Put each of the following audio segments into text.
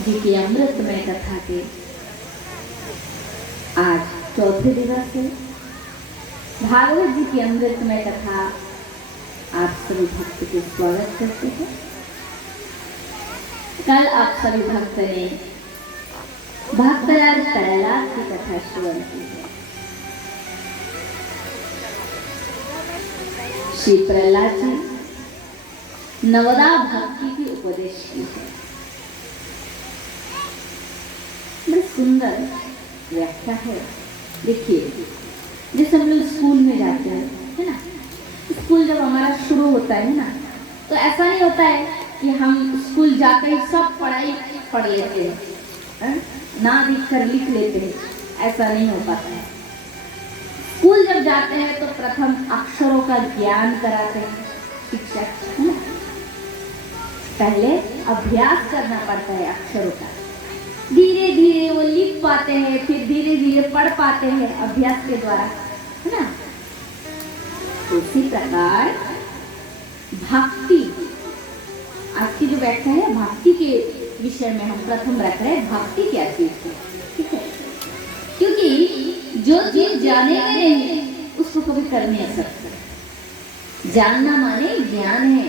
जी की अमृतमय कथा के आज चौथे दिवस है। भागवत जी की अमृतमय कथा आप सभी भक्त के स्वागत करते हैं। कल आप सभी भक्त ने भक्तराज प्रहलाद की कथा श्रवण की है। श्री प्रहलाद जी नवदा भक्ति की उपदेश की है। बड़ी सुंदर व्याख्या है। देखिए, जैसे हम लोग स्कूल में जाते हैं, है ना, स्कूल जब हमारा शुरू होता है ना, तो ऐसा नहीं होता है कि हम स्कूल जाकर ही सब पढ़ाई पढ़ लेते हैं, ना लिख कर लिख लेते हैं, ऐसा नहीं हो पाता है। स्कूल जब जाते हैं तो प्रथम अक्षरों का ज्ञान कराते हैं शिक्षक, है ना। पहले अभ्यास करना पड़ता है अक्षरों का, धीरे धीरे वो लिख पाते हैं, फिर धीरे धीरे पढ़ पाते हैं अभ्यास के द्वारा, है ना। उसी प्रकार भक्ति, आज की जो व्याख्या है भक्ति के विषय में हम प्रथम रख रहे हैं। भक्ति क्या चीज है, ठीक है, क्योंकि जो चीज जाने में नहीं उसको कभी कर नहीं सकते। जानना माने ज्ञान है।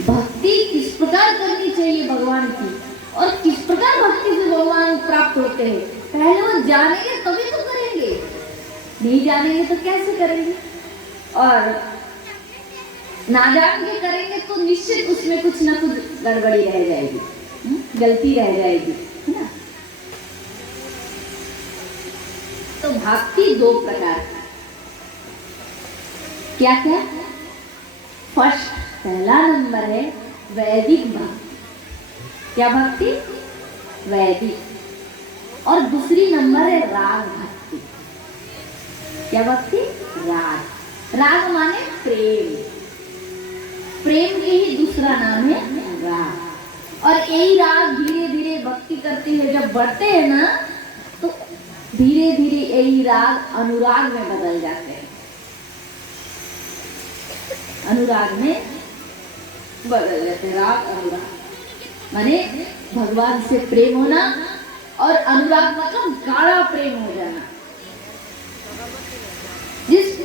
भक्ति किस प्रकार करनी चाहिए भगवान की, और किस प्रकार भक्ति से भगवान प्राप्त होते हैं, पहले वो जानेंगे तभी तो करेंगे, नहीं जानेंगे तो कैसे करेंगे। और ना जान के करेंगे तो निश्चित उसमें कुछ ना कुछ गड़बड़ी रह जाएगी, गलती रह जाएगी, है ना। तो भक्ति दो प्रकार की, क्या क्या? फर्स्ट, पहला नंबर है वैदिक भक्ति। क्या भक्ति? वैदिक। और दूसरी नंबर है राग भक्ति। क्या भक्ति? राग। राग माने प्रेम, प्रेम के ही दूसरा नाम है राग। और यही राग धीरे धीरे भक्ति करते हैं जब बढ़ते हैं ना, तो धीरे धीरे यही राग अनुराग में बदल जाते हैं, अनुराग में बदल जाते हैं। राग अनुराग माने भगवान से प्रेम होना, और अनुराग मतलब गाढ़ा प्रेम हो जाना। जिस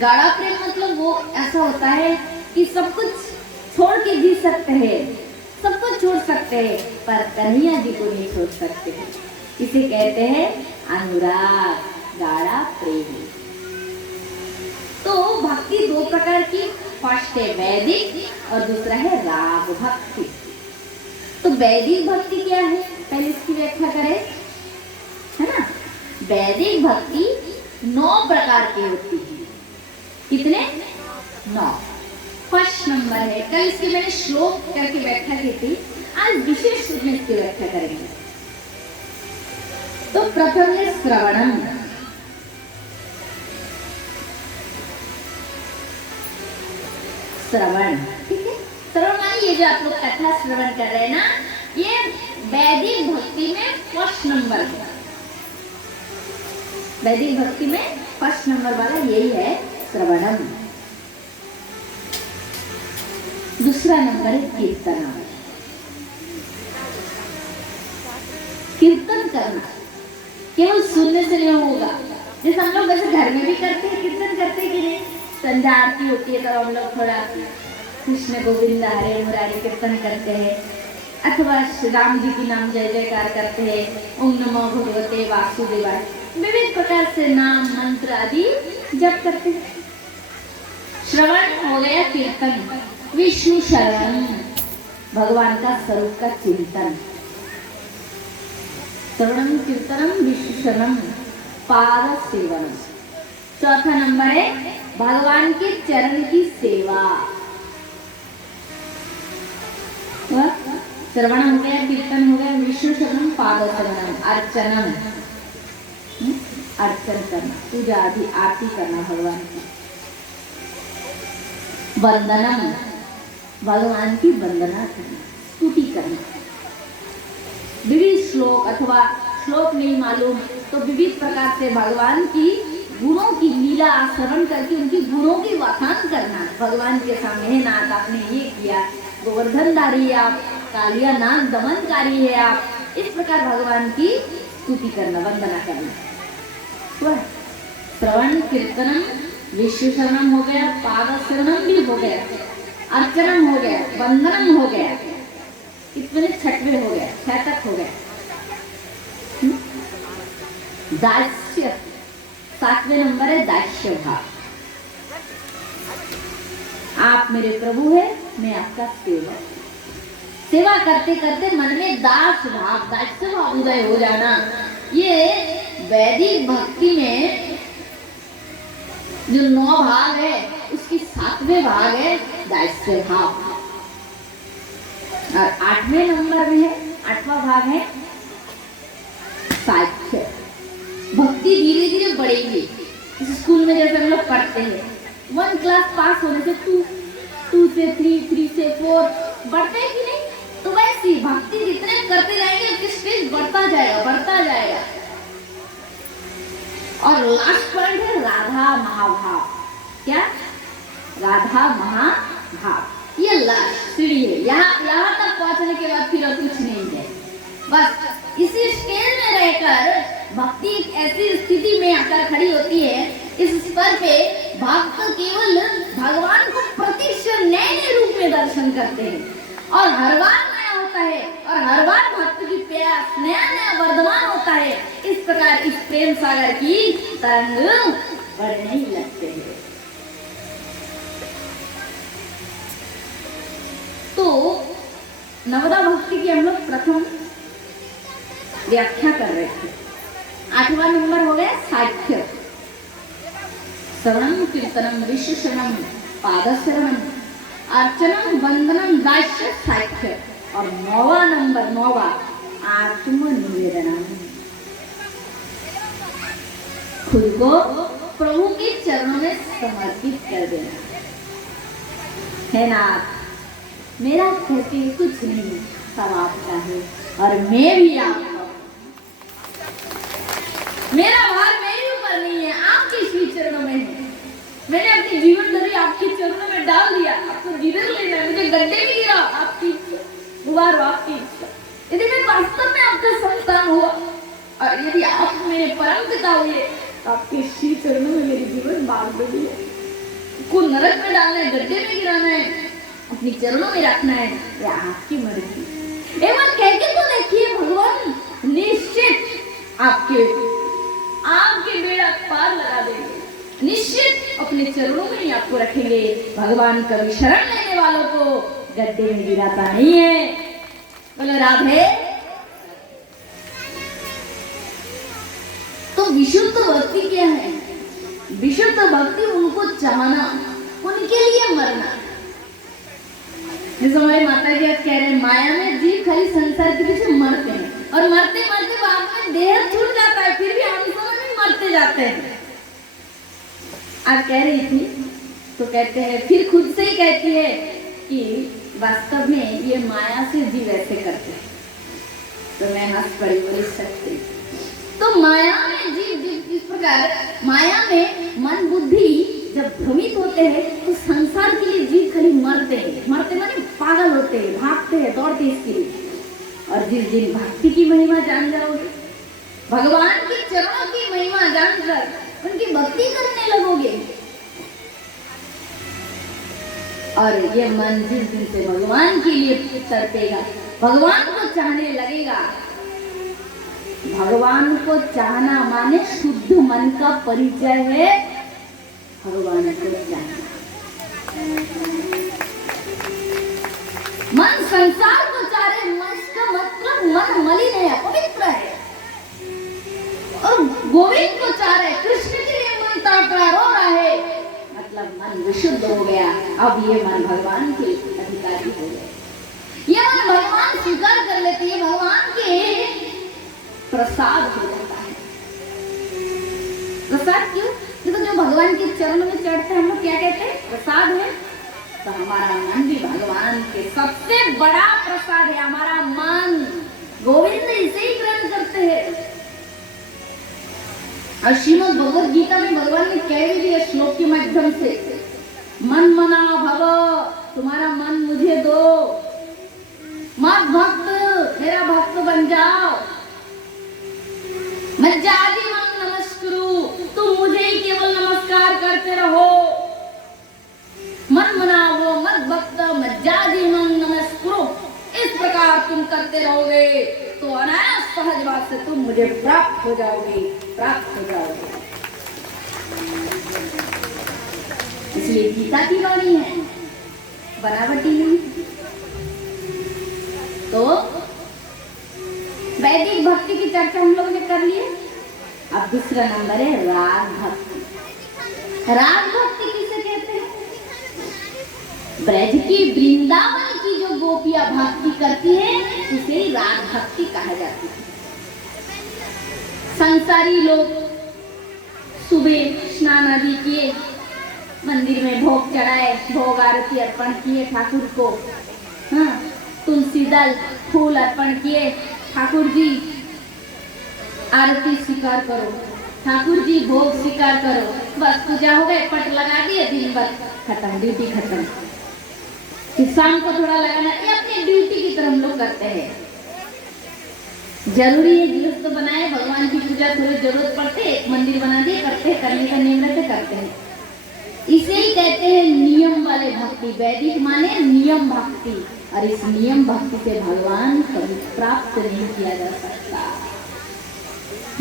गाढ़ा प्रेम मतलब वो ऐसा होता है कि सब कुछ छोड़ के जी सकते हैं, सब कुछ छोड़ सकते हैं, पर कन्हैया जी को नहीं छोड़ सकते हैं। इसे कहते हैं अनुराग, गाढ़ा प्रेम। तो भक्ति दो प्रकार की, फर्स्ट है वैदिक और दूसरा है राग भक्ति। तो वैदिक भक्ति क्या है, पहले इसकी व्याख्या करें, है ना। वैदिक भक्ति 9 प्रकार की होती है। कितने? 9। फर्स्ट नंबर है, कल इसकी मैंने श्लोक करके व्याख्या की थी, आज विशेष रूप में इसकी व्याख्या करेंगे। तो प्रथम है श्रवणम। श्रवण, ठीक है। श्रवण माने ये जो आप लोग कथा श्रवण कर रहे हैं ना, ये वैदिक भक्ति में फर्स्ट नंबर है। वैदिक भक्ति में फर्स्ट नंबर वाला यही है श्रवणम। दूसरा नंबर है कीर्तनम। कीर्तन करना केवल सुनने से नहीं होगा। जैसे हम लोग वैसे घर में भी करते हैं, कीर्तन करते हैं कि नहीं, संध्या आरती होती है तो हम लोग थोड़ा कृष्ण गोविंद हरे मुरारी कीर्तन करते हैं, अथवा श्री राम जी की नाम जय जयकार करते हैं, ओम नमो भगवते वासुदेवाय, विभिन्न प्रकार से नाम मंत्र आदि जप करते हैं। श्रवण हो गया कीर्तन। विष्णु शरण, भगवान का स्वरूप का चिंतन। श्रवणम कीर्तनम विष्णु शरणम पाद सेवनम। चौथा नंबर है भगवान के चरण की सेवा। श्रवण हो गया, कीर्तन हो गया, विष्णु शरणम पाद सेवनम, अर्चनम, अर्चन करना, पूजा आदि आरती करना भगवान की। वंदनम, भगवान की वंदना करना, स्तुति करना। विविध श्लोक अथवा श्लोक नहीं मालूम तो विविध प्रकार से भगवान की गुणों की लीला श्रवण करके उनकी गुणों की वखान करना। भगवान के सामने, है नाथ आपने ये किया, गोवर्धन धारी आप, कालिया नाग दमनकारी है आप, इस प्रकार भगवान की स्तुति करना, वंदना करना। श्रवण कीर्तनम विश्व शरणम हो गया, पाद शरणम भी हो गया, अर्चनम हो गया, वंदनम हो गया, इतने छठवे हो गया, 6 तक हो गया। दास्य, 7वें नंबर है दास्य भाव। आप मेरे प्रभु है, मैं आपका सेवक। सेवा करते करते मन में दास भाव, दास्य भाव उदय हो जाना, ये वैदिक भक्ति में जो 9 भाग है उसकी 7वें भाग है दास्य भाव। और 8वें नंबर में है, 8वां भाग है साख्य। भक्ति धीरे धीरे बढ़ेगी। इस स्कूल में जैसे हम लोग पढ़ते हैं, 1 क्लास पास होने से 2 से 3 से 4 बढ़ते हैं कि नहीं, तो वैसी भक्ति जितने करते जाएंगे उसकी स्टेज बढ़ता जाएगा। और लास्ट पॉइंट है राधा महाभाव। क्या? राधा महाभाव, ये लास्ट सीढ़ी है। यहाँ तक पहुंचने के बाद फिर और कुछ नहीं है, बस इसी स्टेज में रहकर भक्ति एक ऐसी स्थिति में आकर खड़ी होती है, इस स्तर पे भक्त केवल भगवान को प्रतिक्षण नए रूप में दर्शन करते हैं और हर बार नया होता है, और हर बार भक्त की प्यास नया वर्धमान होता है। इस प्रकार इस प्रेम सागर की तरंग बढ़ने ही लगते हैं। तो नवदा भक्ति की हम लोग प्रथम व्याख्या कर रहे थे। 8वां नंबर हो गया साख्य। श्रवणम कीर्तनम विश्व शरणम पाद शरणम अर्चनम वंदनम दास्य साख्य। और 9वां नंबर आत्मनिवेदन, खुद को प्रभु के चरणों में समर्पित कर देना। है ना, मेरा कहते कुछ नहीं, सब आपका है और मैं भी आपका। मेरा भार मेरे ऊपर नहीं है, आपके श्री चरणों में है। मैंने अपनी जीवन धरी आपके चरणों में डाल दिया। आपको जिधर लेना है, मुझे गड्ढे में गिरा, आपकी इच्छा, गुबार आपकी इच्छा। यदि मैं वास्तव में आपका संतान हुआ और यदि आप मेरे परम पिता हुए, तो आपके श्री चरणों में मेरी जीवन बाग बनी है। को नरक में डालना है, गड्ढे में गिराना है, अपने चरणों में रखना है, यह आपकी मर्जी। एवं कहके तो देखिए, भगवान निश्चित आपके बेड़ा पार लगा देंगे। निश्चित अपने चरणों में ही आपको रखेंगे। भगवान कभी शरण लेने वालों को गड्ढे में गिराता नहीं है। बोलो राधे। तो विशुद्ध भक्ति क्या है? विशुद्ध भक्ति उनको चाहना, उनके लिए मरना। जैसे हमारे माता जी आज कह रहे हैं, माया में जीव खाली संसार के पीछे मरते हैं और मरते मरते बाद में देह छूट जाता है, फिर भी हम सब भी मरते जाते हैं। आज कह रही थी तो कहते हैं, फिर खुद से ही कहती है कि वास्तव में ये माया से जीव ऐसे करते हैं। तो मैं हंस पड़ी, बोली सकती। तो माया में जीव इस प्रकार, माया में मन बुद्धि जब भ्रमित होते हैं तो संसार के लिए जीव खाली मरते हैं। मरते माने पागल होते हैं, भागते हैं, दौड़ते इसके लिए। और जिस दिन भक्ति की महिमा जान जाओगे, भगवान के चरणों की महिमा जानकर उनकी भक्ति करने लगोगे, और ये मन जिस दिन से भगवान के लिए तड़पेगा, भगवान को चाहने लगेगा। भगवान को चाहना माने शुद्ध मन का परिचय है। भगवान को चाहना, मन संसार को चाह रहे, मन का मतलब मन मलिन है, पवित्र है। और गोविंद को चाह रहे, कृष्ण के लिए मन तड़प रहा, रो रहा है, मतलब मन विशुद्ध हो गया। अब ये मन भगवान के अधिकारी हो गए। ये मन भगवान स्वीकार कर लेते हैं, भगवान के प्रसाद हो जाता है। प्रसाद क्यों? देखो, जो भगवान के चरणों में चढ़ते हैं, हम लोग क्या कहते हैं? प्रसाद है। तो हमारा मन भी भगवान के सबसे बड़ा प्रसाद है। हमारा मन गोविंद इसे ही ग्रहण करते हैं। और श्रीमद् भगवद गीता में भगवान ने कह भी दिया श्लोक के माध्यम से, मन मना भव, तुम्हारा मन मुझे दो। मत भक्त मेरा भक्त बन जाओ, मज्जाजी मंग नमस्कुरु, तुम मुझे ही केवल नमस्कार करते रहो, मन मनावो मत भक्त मज्जाजी मंग नमस्कुरु, इस प्रकार तुम करते रहोगे तो अनायास सहज बात से तुम मुझे प्राप्त हो जाओगे, प्राप्त हो जाओगे। इसलिए गीता की वाणी है, बनावटी नहीं। तो वैदिक भक्ति की चर्चा हम लोगों ने कर ली है। अब दूसरा नंबर है राग भक्ति। राग भक्ति किसे कहते हैं? ब्रज की वृंदावन की जो गोपियां भक्ति करती है उसे राग भक्ति कहा जाती है। संसारी लोग सुबह स्नान आदि किए, मंदिर में भोग चढ़ाए, भोग आरती अर्पण किए ठाकुर को, हाँ, तुलसी दल फूल अर्पण किए, ठाकुर जी आरती स्वीकार करो, ठाकुर जी भोग स्वीकार करो, बस पूजा हो गए, पट लगा दिए, दिन भर खत्म, ड्यूटी खत्म। फिर शाम को थोड़ा लगाना, ये अपनी ड्यूटी की तरह हम लोग करते हैं। जरूरी है गृहस्थ तो बनाए, भगवान की पूजा थोड़ी जरूरत पड़ते है, मंदिर बना दिए, करते हैं, करने का नियम रहते करते हैं। इसे ही कहते हैं नियम वाले भक्ति। वैदिक माने नियम भक्ति, और इस नियम भक्ति से भगवान कभी प्राप्त नहीं किया जा सकता।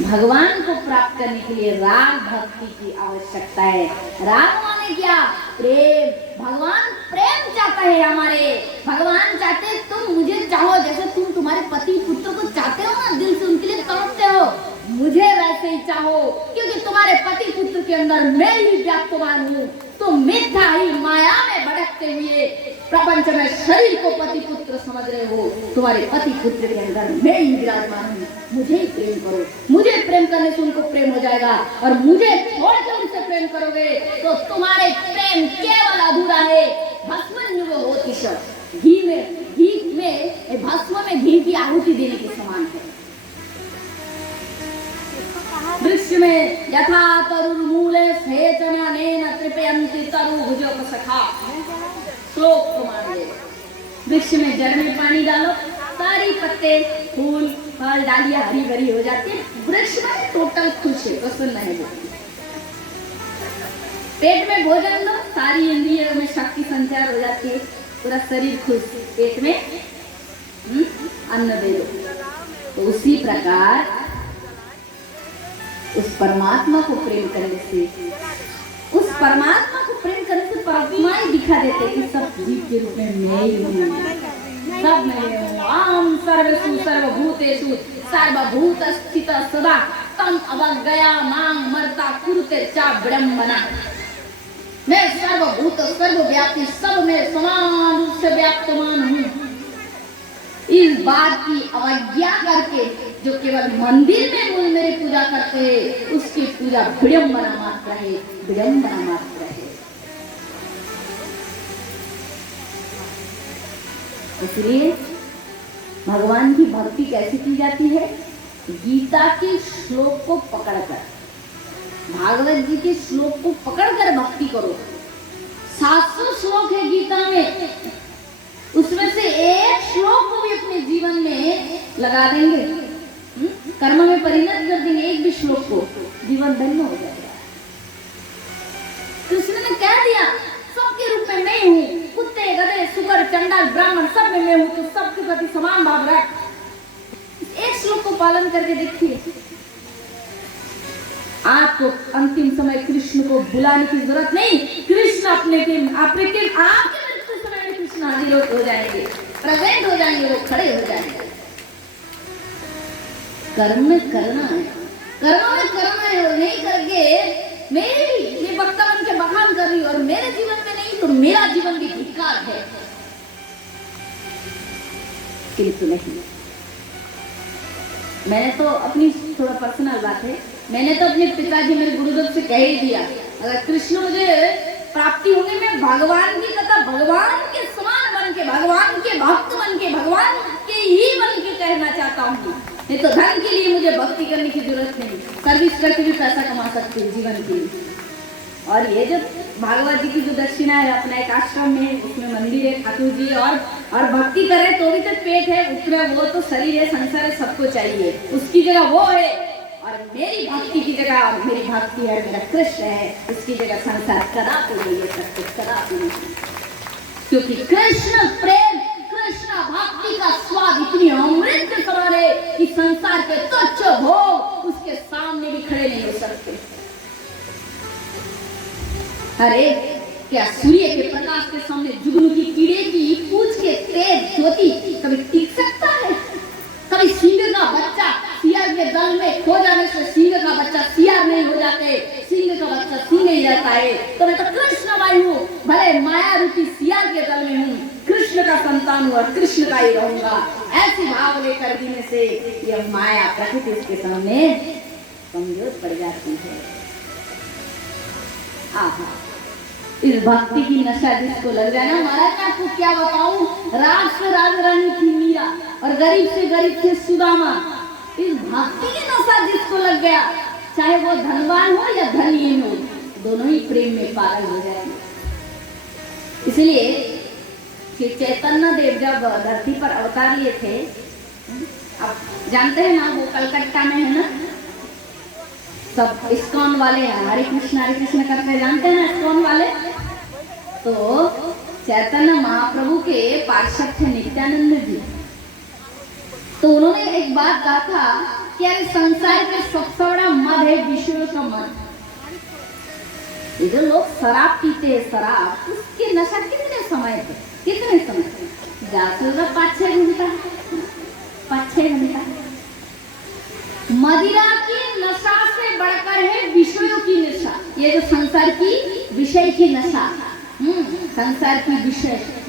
भगवान को प्राप्त करने के लिए राग भक्ति की आवश्यकता है। राग माने क्या? प्रेम। भगवान प्रेम चाहता है हमारे। भगवान चाहते तुम मुझे चाहो, जैसे तुम तुम्हारे पति पुत्र को चाहते हो ना, दिल से उनके लिए तड़पते हो, मुझे वैसे ही चाहो, क्योंकि तुम्हारे पति पुत्र के अंदर मैं ही व्याप्तवान हूँ। तुम मिथ्या ही माया में भटकते हुए प्रपंच में शरीर को पति पुत्र समझ रहे हो, तुम्हारे पति पुत्र के अंदर मैं ही विराजमान हूँ। मुझे ही प्रेम करो, मुझे प्रेम करने से उनको प्रेम हो जाएगा, और मुझे छोड़कर उनसे प्रेम करोगे तो तुम्हारे प्रेम केवल अधूरा है। भस्म होती शब्द घी में भस्म में घी की आहुति देने के समान है। वृक्ष में यथा तरुर्मूले सेचनेन तृप्यन्ति तरुभुजोपसखा, श्लोक प्रमाण है। वृक्ष में जड़ में पानी डालो, सारी पत्ते फूल फल डालियां हरी भरी हो जाती है। वृक्ष में टोटल खुश है, प्रसन्न है वो। पेट में भोजन दो, सारी इंद्रियों में शक्ति संचार हो जाती है, पूरा शरीर खुश। पेट में अन्न दे दो। तो उसी प्रकार उस परमात्मा को प्रेम करने से, उस परमात्मा को प्रेम करने से परमात्मा ही दिखा देते कि सब जीव के रूप में मैं ही हूँ, सब मैं हूँ। आम सर्वसु सर्वभूतेषु सर्वभूत स्थित सदा तम अवज्ञया मां मर्ता कुरुते चा विडम्बना। मैं सर्वभूत सर्वव्यापी, सब में समान रूप से व्याप्तमान हूँ। इस बात की अवज्ञा करके जो केवल मंदिर में मेरी पूजा करते हैं, उसकी पूजा विडम्बना मात्र है, विडम्बना मात्र है। इसलिए भगवान की भक्ति कैसे की जाती है? गीता के श्लोक को पकड़कर, भागवत जी के श्लोक को पकड़कर भक्ति करो। 700 श्लोक है गीता में, उसमें से एक श्लोक को भी अपने जीवन में लगा देंगे, कर्म में परिणत कर देंगे, एक भी श्लोक को, जीवन धन्य हो जाएगा। कृष्ण ने कह दिया सबके रूप में मैं हूँ, कुत्ते गधे सुगर चंडाल ब्राह्मण सब में मैं हूँ, तो सबके प्रति समान भाव रख। एक श्लोक को पालन करके देखिए, आपको अंतिम समय कृष्ण को बुलाने की जरूरत नहीं। कृष्ण अपने आपके मृत्यु समय में कृष्ण हाजिर हो जाएंगे, प्रेजेंट हो जाएंगे, वो खड़े हो जाएंगे। कर्म में करना है, कर्म में करना है, और नहीं करके मेरे भी ये वक्ता बन के बखान कर रही और मेरे जीवन में नहीं तो मेरा जीवन भी धिक्कार है, किंतु नहीं। मैंने तो अपनी थोड़ा पर्सनल बात है, मैंने तो अपने पिताजी मेरे गुरुदेव से कह ही दिया, अगर कृष्ण मुझे प्राप्ति होगी, मैं भगवान की कथा भगवान के समान बन के, भगवान के भक्त बन के, भगवान के ही बन के कहना चाहता हूँ। नहीं तो धन के लिए मुझे भक्ति करने की जरूरत नहीं, सर्विस करके भी पैसा कमा सकते हैं जीवन के लिए। और ये जो भागवत जी की जो दक्षिणा है अपना एक आश्रम में, उसमें मंदिर है ठाकुर जी, और भक्ति करे तो भी तो पेट है, उसमें वो तो शरीर है, संसार है, सबको चाहिए, उसकी जगह वो है। और मेरी भक्ति की जगह मेरी भक्ति है, मेरा कृष्ण है, उसकी जगह संसार कदापि नहीं ले सकते, कदापि नहीं। क्योंकि कृष्ण प्रेम, कृष्ण भक्ति का स्वाद इतनी अमृत के समान है कि संसार के तुच्छ भोग उसके सामने भी खड़े नहीं हो सकते। अरे क्या सूर्य के प्रकाश के सामने जुगनू की कीड़े की पूंछ के तेज ज्योति कभी टिक सकता है? कभी सिंह का बच्चा सियार के दल में खो जाने से सिंह का बच्चा सियार नहीं हो जाते, सिंह का बच्चा सिंह नहीं रहता है। तो मैं तो कृष्ण भाई हूँ, भले माया रूपी सियार के दल में हूँ, कृष्ण का संतान हूँ और कृष्ण का ही रहूंगा। ऐसी भाव लेकर जीने से यह माया प्रकृति उसके सामने कमजोर पड़ जाती है। आहा, इस भक्ति की नशा जिसको लग जाए ना, महाराज मैं आपको क्या बताऊं, राज से राज रानी थी मीरा और गरीब से गरीब थे सुदामा। इस भक्ति की नशा जिसको लग गया, चाहे वो धनवान हो या धनहीन हो, दोनों ही प्रेम में पागल हो जाएंगे। इसलिए कि चैतन्य देव जब धरती पर अवतार लिए थे, आप जानते हैं ना, वो कलकत्ता में है ना, सब इस्कॉन वाले हरे कृष्ण करते जानते हैं ना, इस्कॉन वाले। तो चैतन्य महाप्रभु के पार्षद थे नित्यानंद जी। तो उन्होंने एक बात कहा था कि यार संसार में सबसे बड़ा मद है विषयों का मद। ये जो लोग शराब पीते हैं, शराब, उसकी नशा कितने समय थे, कितने समय ज्यादा 5-6 घंटा, 5-6 घंटा। मदिरा की नशा से बढ़कर है विषयों की नशा। ये जो संसार की विषय की नशा, संसार की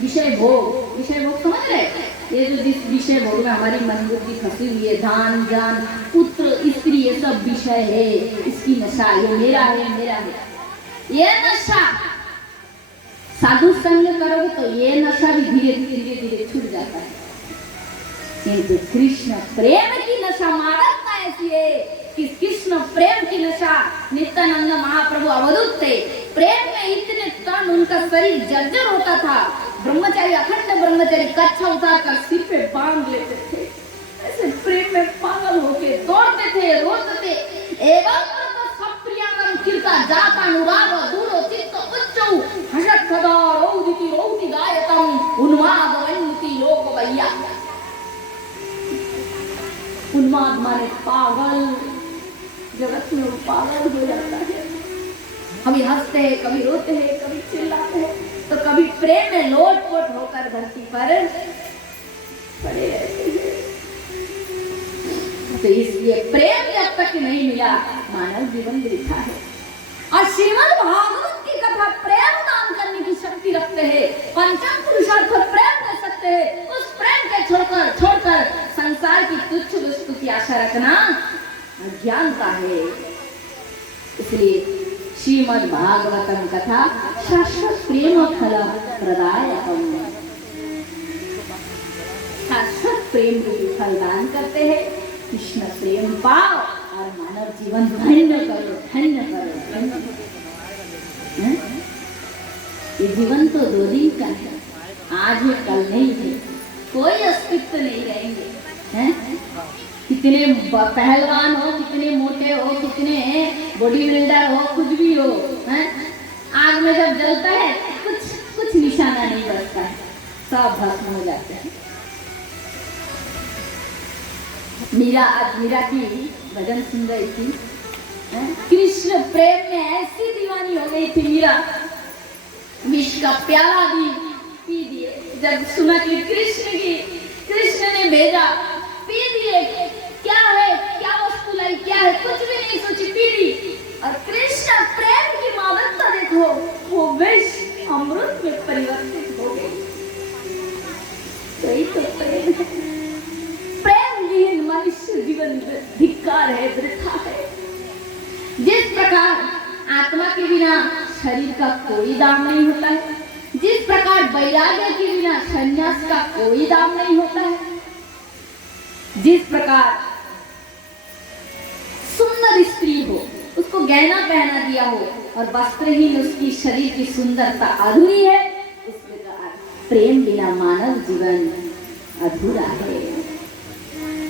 विषय भोग समझ रहे? ये जो जिस विषय भोग में हमारी मन बुद्धि फंसी हुई है, धान जान पुत्र स्त्री, ये सब विषय है, इसकी नशा, ये मेरा है, मेरा है, ये नशा। साधु संग करोगे तो ये नशा भी धीरे धीरे छूट जाता है। किंतु कृष्ण प्रेम की नशा मादकता ऐसी है कि कृष्ण प्रेम की नशा, नित्यानंद महाप्रभु अवधूत थे, प्रेम में इतने तन उनका शरीर जर्जर होता था। ब्रह्मचारी, अखंड ब्रह्मचारी कच्छा उतार कर सिर पे बांध लेते थे, ऐसे प्रेम में पागल होके दौड़ते थे, रोते थे। एवं सप्रियांगम कीर्ता जाता अनुराग दूरो चित्त उच्चौ हर्षत सदा रौदिति गायतम उन्माद वन्ति लोक वैया। उन्माद माने पागल, जगत में पागल हो जाता है। कभी हंसते हैं, कभी रोते हैं, कभी चिल्लाते हैं, तो कभी प्रेम में लोटपोट होकर धरती पर पड़े रहते हैं। तो इसलिए प्रेम जब तक नहीं मिला, मानव जीवन वृथा है। और श्रीमद् भागवत की कथा प्रेम दान करने की शक्ति रखते हैं, पंचम पुरुषार्थ प्रेम कर सकते हैं। उस प्रेम के छोड़कर संसार की तुच्छ वस्तु की आशा रखना अज्ञानता है। इसलिए श्रीमद् भागवतम कथा शाश्वत प्रेम फल प्रदायकम, शाश्वत प्रेम रूपी फल दान करते हैं। कृष्ण प्रेम पाओ और मानव जीवन धन्य करो, धन्य करो, धन्य करो। ये जीवन तो 2 दिन का है, आज है कल नहीं है, कोई अस्तित्व नहीं रहेंगे, हैं? कितने पहलवान हो, कितने मोटे हो, कितने बॉडी बिल्डर हो, कुछ भी हो, हैं? आग में जब जलता है कुछ निशाना नहीं बचता है, सब भस्म हो जाते हैं। मीरा की भजन सुन रही थी, कृष्ण प्रेम में ऐसी दीवानी हो गई थी मीरा, विष का प्याला भी पी दिए। जब सुना कि कृष्ण ने भेजा, पी दिए। क्या है, क्या वस्तु लाई, क्या है, कुछ भी नहीं सोची, पी दी। और कृष्ण प्रेम की मादकता देखो, वो विष अमृत में परिवर्तित हो गई। तो ही तो प्रेम है। प्रेम विहीन मनुष्य जीवन धिक्कार है, वृथा है। जिस प्रकार आत्मा के बिना शरीर का कोई दाम नहीं होता है, जिस प्रकार वैराग्य के बिना संन्यास का कोई दाम नहीं होता है, जिस प्रकार सुंदर स्त्री हो उसको उसको गहना पहना दिया हो और वस्त्रहीन उसकी शरीर की सुंदरता अधूरी है, इस प्रकार प्रेम बिना मानव जीवन अधूरा है।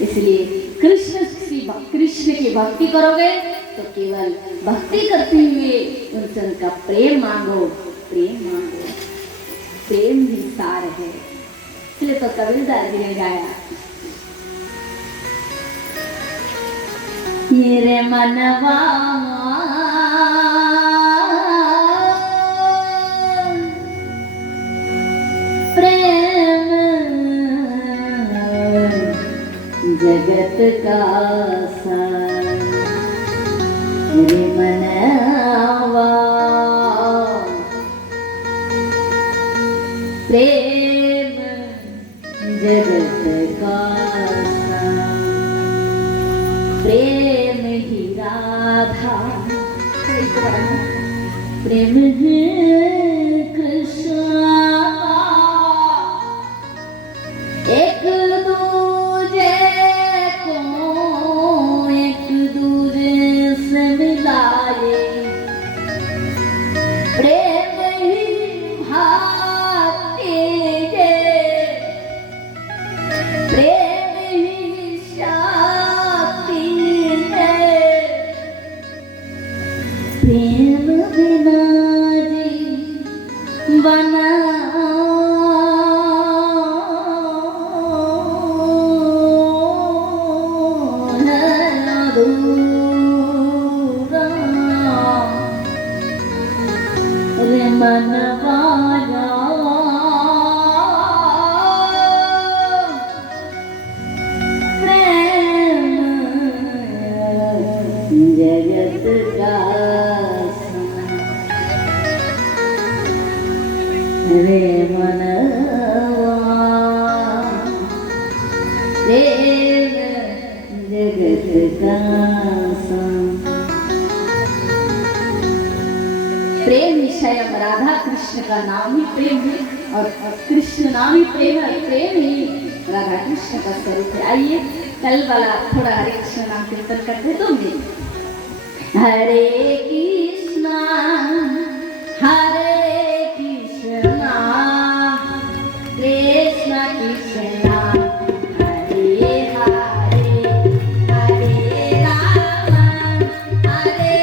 इसलिए कृष्ण की भक्ति करोगे तो केवल भक्ति करते हुए उनसे उनका प्रेम मांगो, प्रेम ही सार है। इसलिए तो कबीरदास जी ने गाया, मेरे मनवा प्रेम जगत का सार, मेरे मनवा प्रेम जगत का सार, प्रेम ही राधा, प्रेम है कृष्ण, एक दूजे को एक दूजे से मिलाए, प्रेम ही भाती है, प्रेम ही शांति है, प्रेम बिना जी बना मनवाया प्रेम जगत का रे मनवा प्रेम जगत का प्रेम स्वयं राधा कृष्ण का नाम ही प्रेम है और कृष्ण नाम ही प्रेम है। प्रेम ही राधा कृष्ण का स्वरूप है। आइए कल वाला थोड़ा हरे कृष्ण नाम कीर्तन करते तो भी हरे कृष्णा कृष्ण कृष्ण हरे हरे हरे राम हरे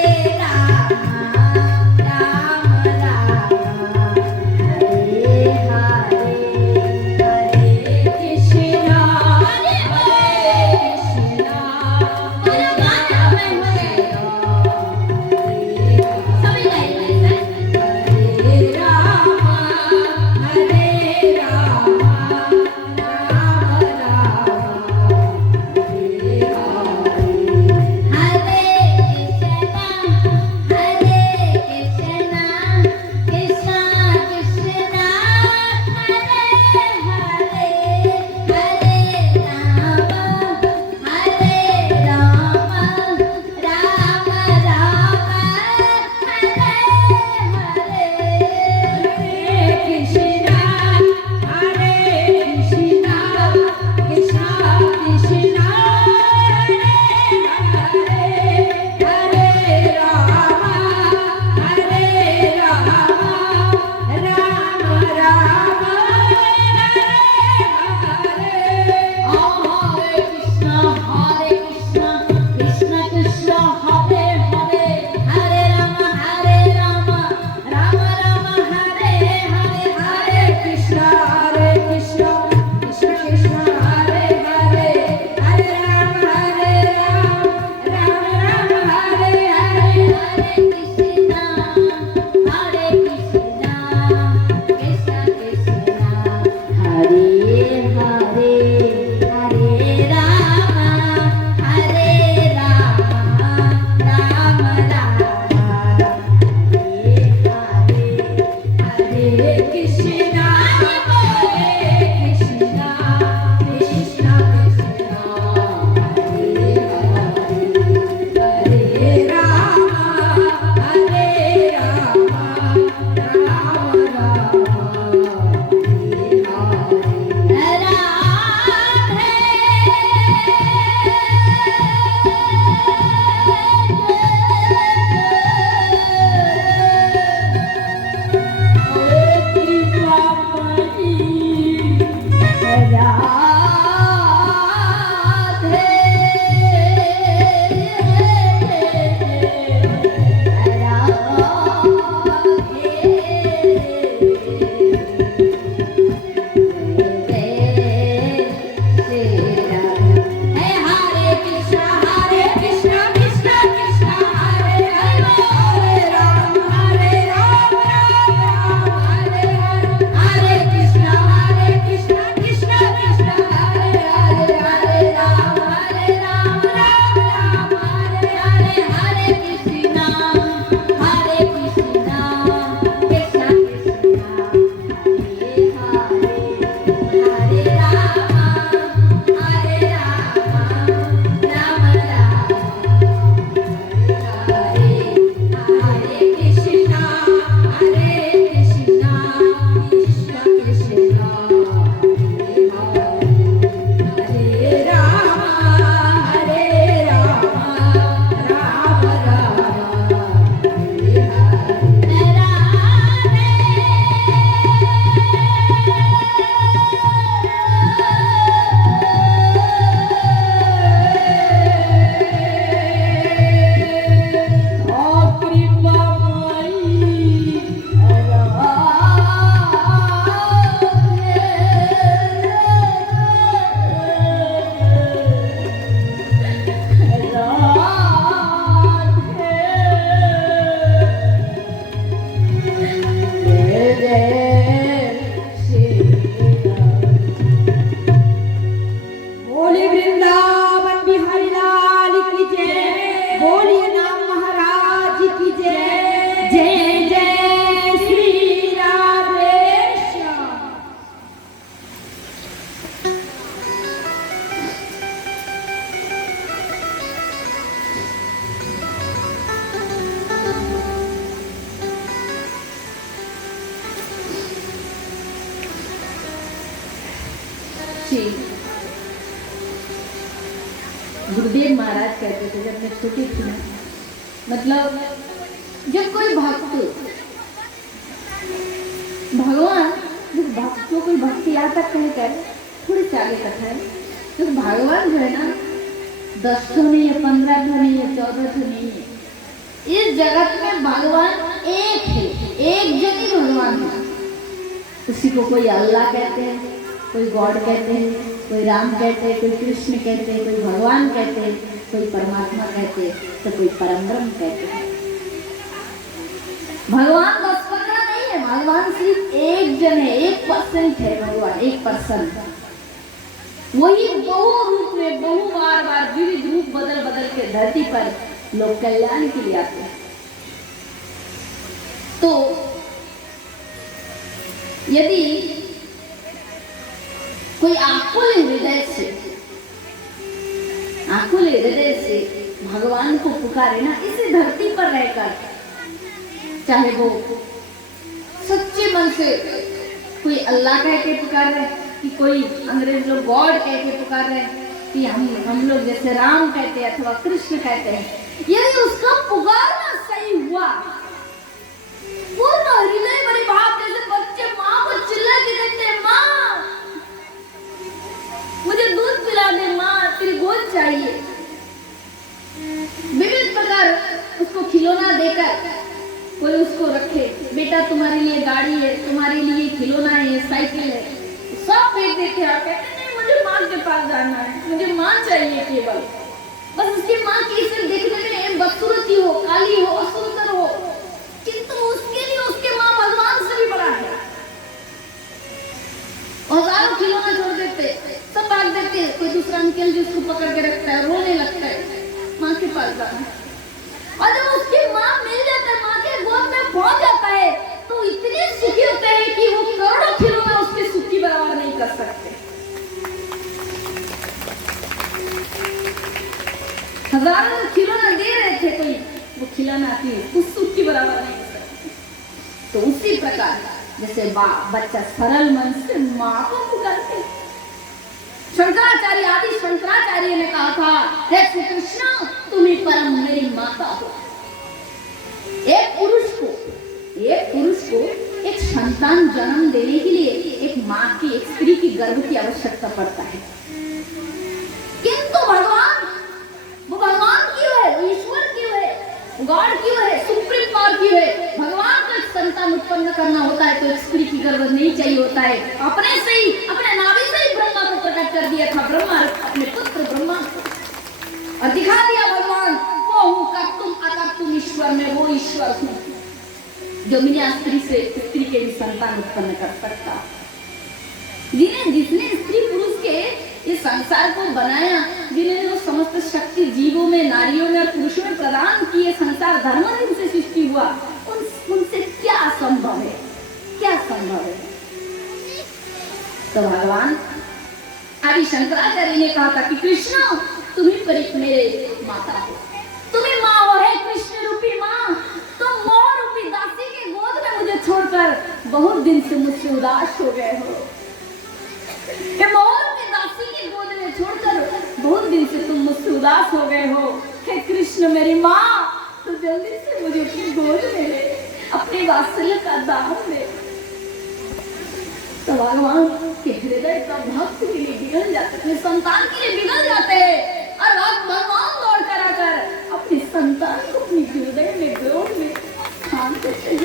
सच्ची। गुरुदेव महाराज कहते थे जब मैं छोटी थी ना, मतलब जब कोई भक्त भगवान, जब भक्त को कोई भक्ति यहाँ तक कहीं कर, थोड़ी सी आगे कथा है, तो भगवान जो है ना 10 ठो नहीं है, 15 ठो नहीं है, 14 ठो नहीं है, इस जगत में भगवान एक है, एक जन ही भगवान है। उसी को कोई अल्लाह कहते हैं, कोई गॉड कहते हैं, कोई राम कहते हैं, कोई कृष्ण कहते हैं, कोई भगवान कहते हैं, कोई परमात्मा कहते हैं, तो कोई परमब्रह्म कहते हैं। भगवान 10-15 नहीं है, भगवान सिर्फ एक जन है, 1% है भगवान, 1%। वही बहु रूप में, बहु बार विविध रूप बदल बदल के धरती पर लोग कल्याण के लिए आते हैं। तो यदि कोई आकुल हृदय से भगवान को पुकारे ना, इसी धरती पर रहकर, चाहे वो सच्चे मन से कोई अल्लाह कह के पुकार रहे, कि कोई अंग्रेज लोग गॉड कह के पुकार रहे, कि हम लोग जैसे राम कहते हैं अथवा कृष्ण कहते हैं, यदि उसका पुकारना सही हुआ, पूर्ण हृदय बड़े भाव, जैसे बच्चे माँ को चिल्ला के कहते हैं, माँ मुझे दूध पिला दे, माँ तेरी गोद चाहिए, विभिन्न प्रकार उसको खिलौना देकर कोई उसको रखे, बेटा तुम्हारे लिए गाड़ी है, तुम्हारे लिए खिलौना है, साइकिल है, सब फेंक देते हैं। कहते नहीं मुझे माँ के पास जाना है, मुझे माँ चाहिए केवल, बस उसकी माँ की सिर्फ देखने में बदसूरती हो, काली हो, असुंदर हो, किंतु उसके लिए उसके माँ भगवान से भी बड़ा है। हजारों खिलौना छोड़ देते, सब भाग देते, कोई दूसरा अंकल जो उसको पकड़ के रखता है, रोने लगता है, माँ के पास जाना है। और जब उसकी माँ मिल जाता है, माँ के गोद में पहुंच जाता है, तो इतने सुखी होते हैं कि वो करोड़ों खिलौना उसके सुख की बराबर नहीं कर सकते। हजारों खिलौना दे रहे थे कोई, वो खिलौना थी उस सुख की बराबर नहीं कर सकते। तो उसी प्रकार जैसे बच्चा सरल मन से माँ को पुकारते, शंकराचार्य आदि शंकराचार्य ने कहा था, हे श्री कृष्ण तुम ही परम मेरी माता हो। एक पुरुष को एक संतान जन्म देने के लिए एक माँ की, एक स्त्री की गर्भ की आवश्यकता पड़ता है, किंतु वो भगवान क्यों है, वो ईश्वर क्यों है, गॉड क्यों है, सुप्रीम पावर क्यों है, भगवान को एक संतान उत्पन्न करना होता है तो एक स्त्री की गर्भ नहीं चाहिए होता है। अपने से ही, अपने नाभि से ही ब्रह्मा को प्रकट कर दिया था, ब्रह्मा अपने पुत्र ब्रह्मा और दिखा दिया भगवान वो हूँ, कर्तुम अकर्तुम ईश्वर में वो ईश्वर हूँ जो बिना स्त्री से स्त्री के भी संतान उत्पन्न कर सकता। जिसने स्त्री पुरुष के इस संसार को बनाया, जिन्हें जो समस्त शक्ति जीवों में, नारियों में और पुरुषों में प्रदान किए, संसार धर्म से सृष्टि हुआ, उनसे क्या संभव है, क्या संभव है। तो भगवान आदि शंकराचार्य ने कहा था कि कृष्ण तुम ही परिक मेरे माता हो, तुम ही माँ हो, है कृष्ण रूपी माँ, तुम मोह रूपी दासी के गोद में मुझे छोड़कर बहुत दिन से मुझसे उदास हो गए हो। ये मोह रूपी दासी के गोद में छोड़कर बहुत दिन से तुम मुझसे उदास हो गए हो। हे कृष्ण मेरी माँ, तो जल्दी से मुझे अपनी गोद में ले, अपने वात्सल्य का दाम दे। तो भगवान के हृदय का भक्त के लिए बिगड़ जाते, अपने संतान के लिए बिगड़ जाते हैं और भगवान दौड़ कर आकर अपने संतान को अपनी हृदय में गोद में स्थान देते हैं।